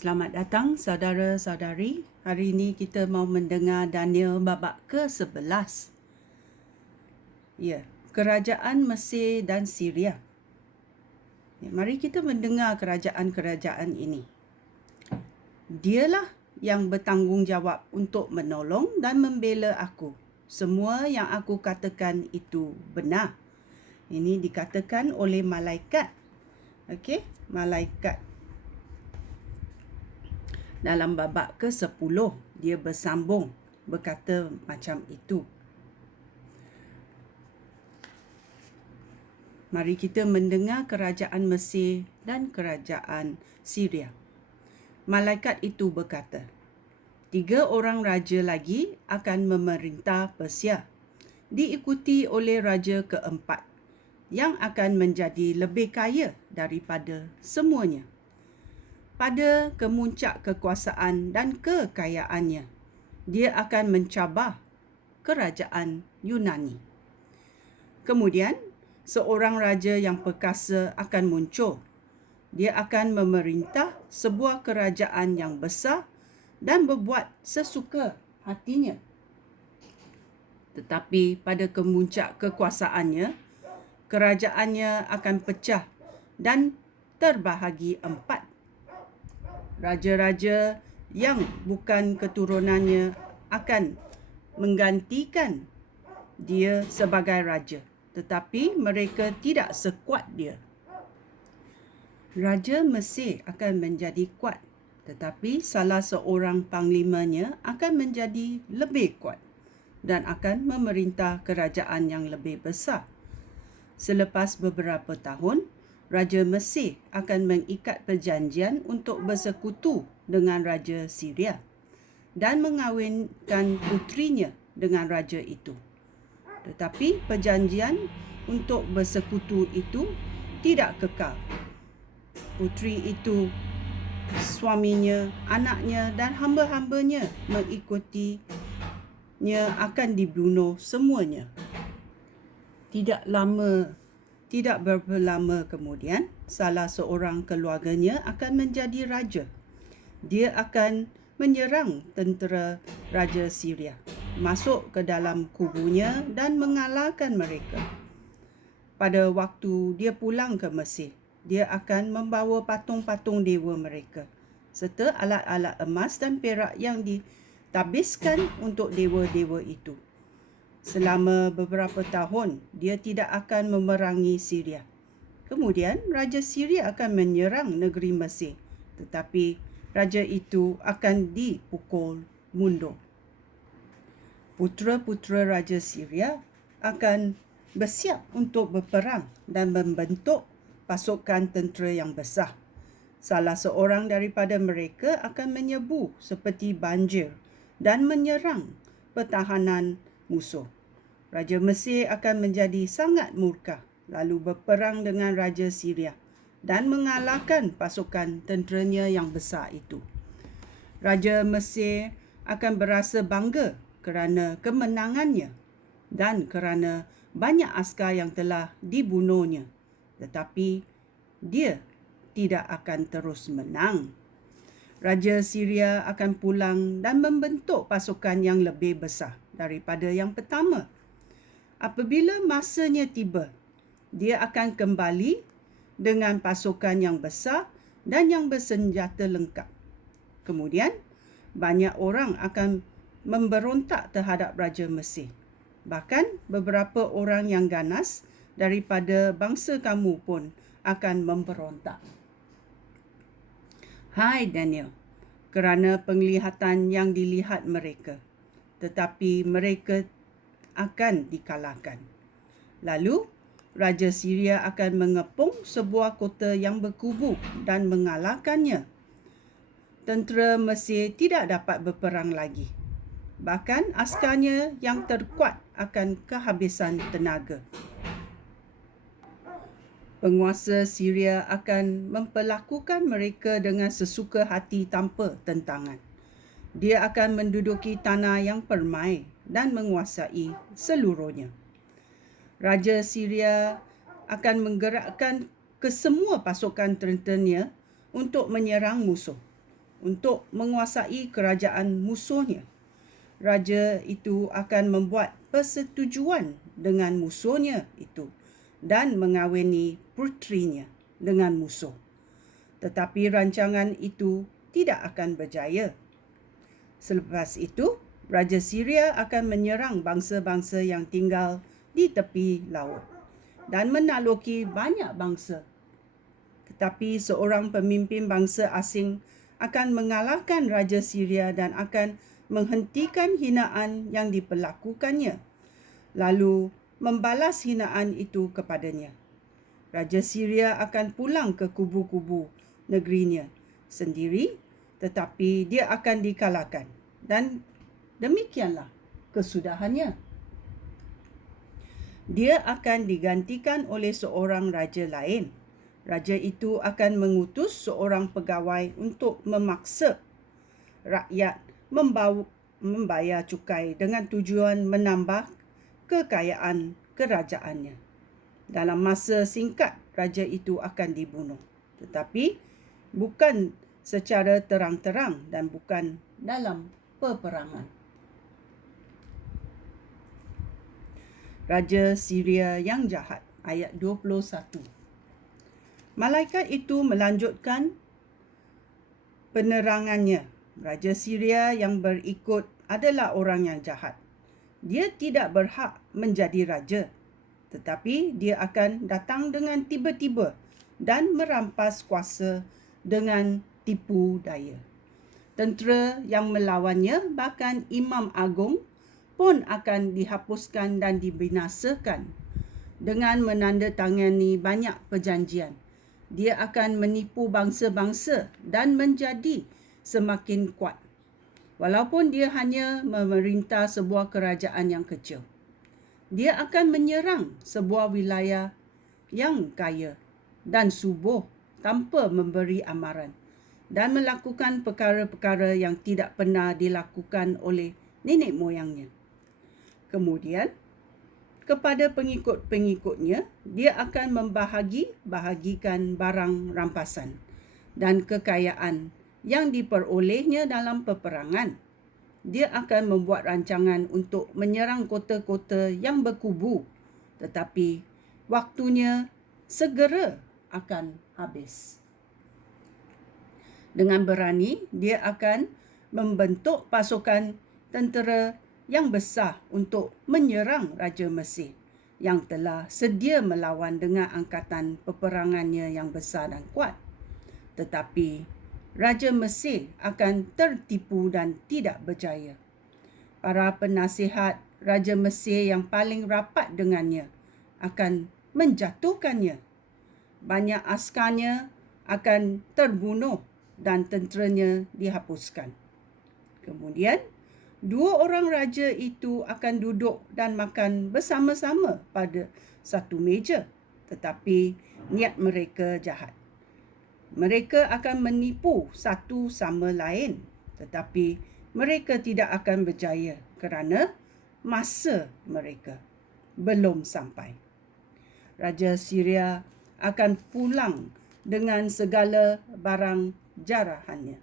Selamat datang saudara-saudari. Hari ini kita mau mendengar Daniel babak ke-11. Ya, kerajaan Mesir dan Syria. Ya, mari kita mendengar kerajaan-kerajaan ini. Dialah yang bertanggungjawab untuk menolong dan membela aku. Semua yang aku katakan itu benar. Ini dikatakan oleh malaikat. Okey, malaikat. Dalam babak ke-10, dia bersambung berkata macam itu. Mari kita mendengar kerajaan Mesir dan kerajaan Syria. Malaikat itu berkata, 3 orang raja lagi akan memerintah Persia, diikuti oleh raja keempat, yang akan menjadi lebih kaya daripada semuanya. Pada kemuncak kekuasaan dan kekayaannya, dia akan mencabar kerajaan Yunani. Kemudian, seorang raja yang perkasa akan muncul. Dia akan memerintah sebuah kerajaan yang besar dan berbuat sesuka hatinya. Tetapi pada kemuncak kekuasaannya, kerajaannya akan pecah dan terbahagi 4. Raja-raja yang bukan keturunannya akan menggantikan dia sebagai raja, tetapi mereka tidak sekuat dia. Raja Mesir akan menjadi kuat, tetapi salah seorang panglimanya akan menjadi lebih kuat dan akan memerintah kerajaan yang lebih besar. Selepas beberapa tahun, Raja Mesir akan mengikat perjanjian untuk bersekutu dengan Raja Syria dan mengawinkan putrinya dengan raja itu. Tetapi perjanjian untuk bersekutu itu tidak kekal. Putri itu, suaminya, anaknya dan hamba-hambanya mengikutinya akan dibunuh semuanya. Tidak berapa lama kemudian, salah seorang keluarganya akan menjadi raja. Dia akan menyerang tentera Raja Syria, masuk ke dalam kubunya dan mengalahkan mereka. Pada waktu dia pulang ke Mesir, dia akan membawa patung-patung dewa mereka, serta alat-alat emas dan perak yang ditabiskan untuk dewa-dewa itu. Selama beberapa tahun, dia tidak akan memerangi Syria. Kemudian, Raja Syria akan menyerang negeri Mesir, tetapi raja itu akan dipukul mundur. Putera-putera Raja Syria akan bersiap untuk berperang dan membentuk pasukan tentera yang besar. Salah seorang daripada mereka akan menyebu seperti banjir dan menyerang pertahanan musuh. Raja Mesir akan menjadi sangat murka, lalu berperang dengan Raja Syria dan mengalahkan pasukan tenteranya yang besar itu. Raja Mesir akan berasa bangga kerana kemenangannya dan kerana banyak askar yang telah dibunuhnya. Tetapi dia tidak akan terus menang. Raja Syria akan pulang dan membentuk pasukan yang lebih besar daripada yang pertama. Apabila masanya tiba, dia akan kembali dengan pasukan yang besar dan yang bersenjata lengkap. Kemudian, banyak orang akan memberontak terhadap Raja Mesir. Bahkan beberapa orang yang ganas daripada bangsa kamu pun akan memberontak. Hai Daniel, kerana penglihatan yang dilihat mereka, tetapi mereka akan dikalahkan. Lalu, Raja Syria akan mengepung sebuah kota yang berkubu dan mengalahkannya. Tentera Mesir tidak dapat berperang lagi. Bahkan askarnya yang terkuat akan kehabisan tenaga. Penguasa Syria akan memperlakukan mereka dengan sesuka hati tanpa tentangan. Dia akan menduduki tanah yang permai dan menguasai seluruhnya. Raja Syria akan menggerakkan kesemua pasukan tenteranya untuk menyerang musuh. untuk menguasai kerajaan musuhnya. Raja itu akan membuat persetujuan dengan musuhnya itu dan mengawini putrinya dengan musuh. Tetapi rancangan itu tidak akan berjaya. Selepas itu, Raja Syria akan menyerang bangsa-bangsa yang tinggal di tepi laut dan menakluki banyak bangsa. Tetapi seorang pemimpin bangsa asing akan mengalahkan Raja Syria dan akan menghentikan hinaan yang diperlakukannya, lalu membalas hinaan itu kepadanya. Raja Syria akan pulang ke kubu-kubu negerinya sendiri, tetapi dia akan dikalahkan. Dan demikianlah kesudahannya. Dia akan digantikan oleh seorang raja lain. Raja itu akan mengutus seorang pegawai untuk memaksa rakyat membayar cukai dengan tujuan menambah kekayaan kerajaannya. Dalam masa singkat, raja itu akan dibunuh. Tetapi bukan secara terang-terang dan bukan dalam peperangan. Raja Syria yang jahat, ayat 21. Malaikat itu melanjutkan penerangannya. Raja Syria yang berikut adalah orang yang jahat. Dia tidak berhak menjadi raja, tetapi dia akan datang dengan tiba-tiba dan merampas kuasa dengan tipu daya. Tentera yang melawannya, bahkan Imam Agung pun akan dihapuskan dan dibinasakan dengan menandatangani banyak perjanjian. Dia akan menipu bangsa-bangsa dan menjadi semakin kuat, walaupun dia hanya memerintah sebuah kerajaan yang kecil. Dia akan menyerang sebuah wilayah yang kaya dan subur tanpa memberi amaran dan melakukan perkara-perkara yang tidak pernah dilakukan oleh nenek moyangnya. Kemudian, kepada pengikut-pengikutnya, dia akan membahagikan barang rampasan dan kekayaan yang diperolehnya dalam peperangan. Dia akan membuat rancangan untuk menyerang kota-kota yang berkubu, tetapi waktunya segera akan habis. Dengan berani, dia akan membentuk pasukan tentera yang besar untuk menyerang Raja Mesir yang telah sedia melawan dengan angkatan peperangannya yang besar dan kuat. Tetapi Raja Mesir akan tertipu dan tidak berjaya. Para penasihat Raja Mesir yang paling rapat dengannya akan menjatuhkannya. Banyak askarnya akan terbunuh dan tenteranya dihapuskan. Kemudian, dua orang raja itu akan duduk dan makan bersama-sama pada satu meja, tetapi niat mereka jahat. Mereka akan menipu satu sama lain, tetapi mereka tidak akan berjaya kerana masa mereka belum sampai. Raja Syria akan pulang dengan segala barang jarahannya.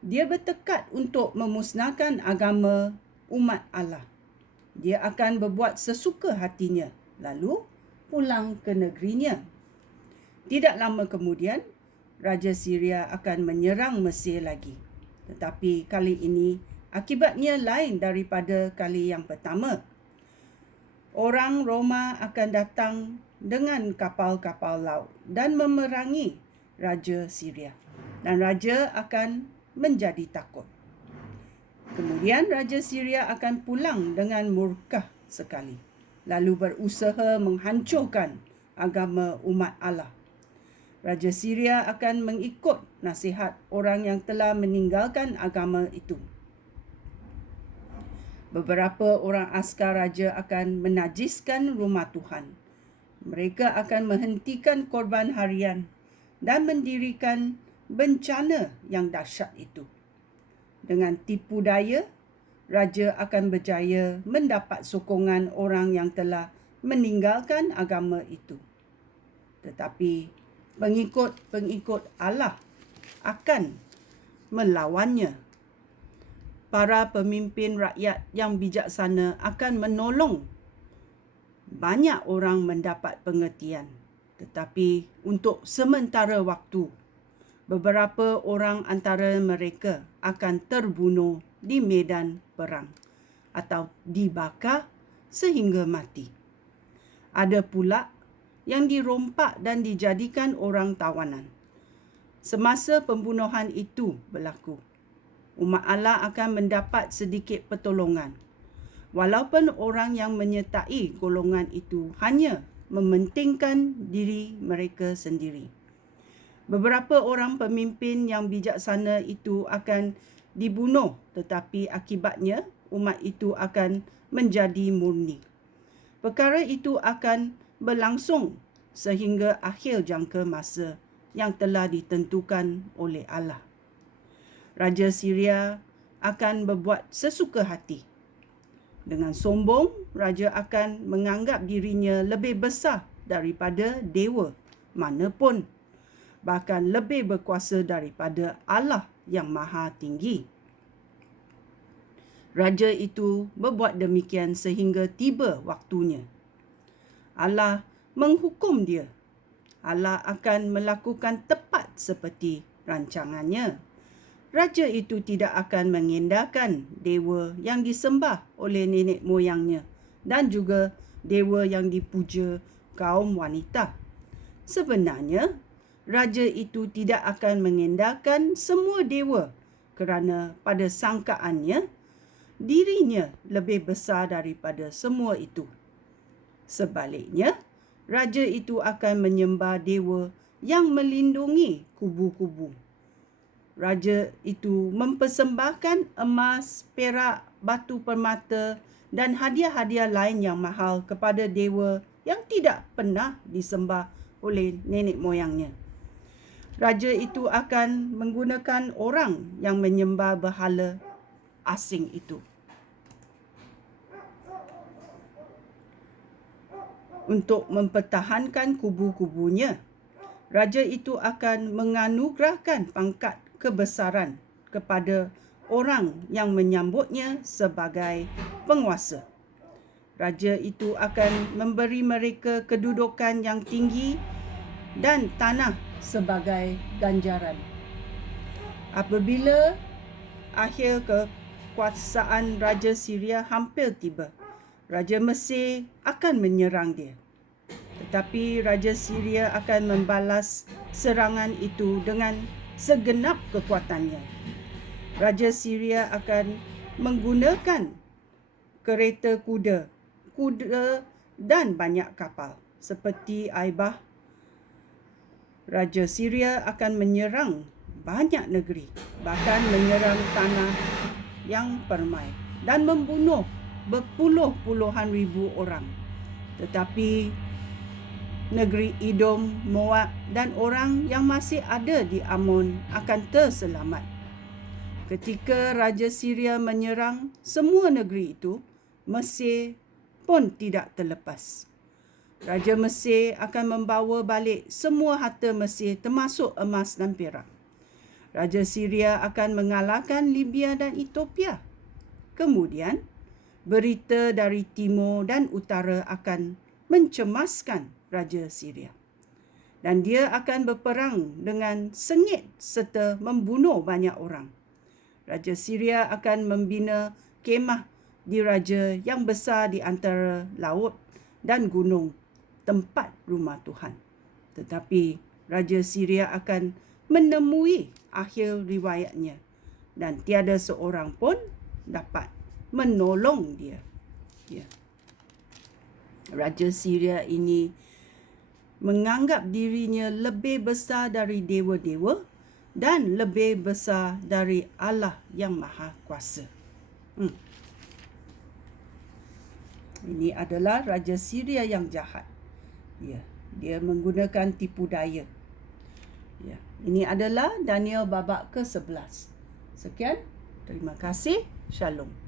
Dia bertekad untuk memusnahkan agama umat Allah. Dia akan berbuat sesuka hatinya, lalu pulang ke negerinya. Tidak lama kemudian, Raja Syria akan menyerang Mesir lagi. Tetapi kali ini, akibatnya lain daripada kali yang pertama. Orang Roma akan datang dengan kapal-kapal laut dan memerangi Raja Syria. Dan Raja akan menjadi takut. Kemudian Raja Syria akan pulang dengan murka sekali, lalu berusaha menghancurkan agama umat Allah. Raja Syria akan mengikut nasihat orang yang telah meninggalkan agama itu. Beberapa orang askar raja akan menajiskan rumah Tuhan. Mereka akan menghentikan korban harian dan mendirikan bencana yang dahsyat itu. Dengan tipu daya, raja akan berjaya mendapat sokongan orang yang telah meninggalkan agama itu. Tetapi pengikut-pengikut Allah akan melawannya. Para pemimpin rakyat yang bijaksana akan menolong banyak orang mendapat pengertian. Tetapi untuk sementara waktu, beberapa orang antara mereka akan terbunuh di medan perang atau dibakar sehingga mati. Ada pula yang dirompak dan dijadikan orang tawanan. Semasa pembunuhan itu berlaku, umat Allah akan mendapat sedikit pertolongan. Walaupun orang yang menyertai golongan itu hanya mementingkan diri mereka sendiri. Beberapa orang pemimpin yang bijaksana itu akan dibunuh, tetapi akibatnya umat itu akan menjadi murni. Perkara itu akan berlangsung sehingga akhir jangka masa yang telah ditentukan oleh Allah. Raja Syria akan berbuat sesuka hati. Dengan sombong, raja akan menganggap dirinya lebih besar daripada dewa manapun, bahkan lebih berkuasa daripada Allah yang Maha Tinggi. Raja itu berbuat demikian sehingga tiba waktunya. Allah menghukum dia. Allah akan melakukan tepat seperti rancangannya. Raja itu tidak akan mengindahkan dewa yang disembah oleh nenek moyangnya dan juga dewa yang dipuja kaum wanita. Sebenarnya, raja itu tidak akan mengindahkan semua dewa kerana pada sangkaannya, dirinya lebih besar daripada semua itu. Sebaliknya, raja itu akan menyembah dewa yang melindungi kubu-kubu. Raja itu mempersembahkan emas, perak, batu permata dan hadiah-hadiah lain yang mahal kepada dewa yang tidak pernah disembah oleh nenek moyangnya. Raja itu akan menggunakan orang yang menyembah berhala asing itu untuk mempertahankan kubu-kubunya. Raja itu akan menganugerahkan pangkat kebesaran kepada orang yang menyambutnya sebagai penguasa. Raja itu akan memberi mereka kedudukan yang tinggi dan tanah sebagai ganjaran. Apabila akhir kekuasaan Raja Syria hampir tiba, Raja Mesir akan menyerang dia. Tetapi Raja Syria akan membalas serangan itu dengan segenap kekuatannya. Raja Syria akan menggunakan kereta kuda dan banyak kapal. Seperti Aibah, Raja Syria akan menyerang banyak negeri, bahkan menyerang tanah yang permai dan membunuh berpuluh-puluhan ribu orang. Tetapi negeri Edom, Moab dan orang yang masih ada di Ammon akan terselamat. Ketika Raja Syria menyerang semua negeri itu, Mesir pun tidak terlepas. Raja Mesir akan membawa balik semua harta Mesir termasuk emas dan perak. Raja Syria akan mengalahkan Libya dan Ethiopia. Kemudian, berita dari timur dan utara akan mencemaskan Raja Syria. Dan dia akan berperang dengan sengit serta membunuh banyak orang. Raja Syria akan membina kemah diraja yang besar di antara laut dan gunung, tempat rumah Tuhan. Tetapi Raja Syria akan menemui akhir riwayatnya dan tiada seorang pun dapat menolong dia. Raja Syria ini menganggap dirinya lebih besar dari dewa-dewa dan lebih besar dari Allah yang Maha Kuasa. Ini adalah Raja Syria yang jahat. Dia menggunakan tipu daya. Ini adalah Daniel babak ke-11. Sekian, terima kasih. Shalom.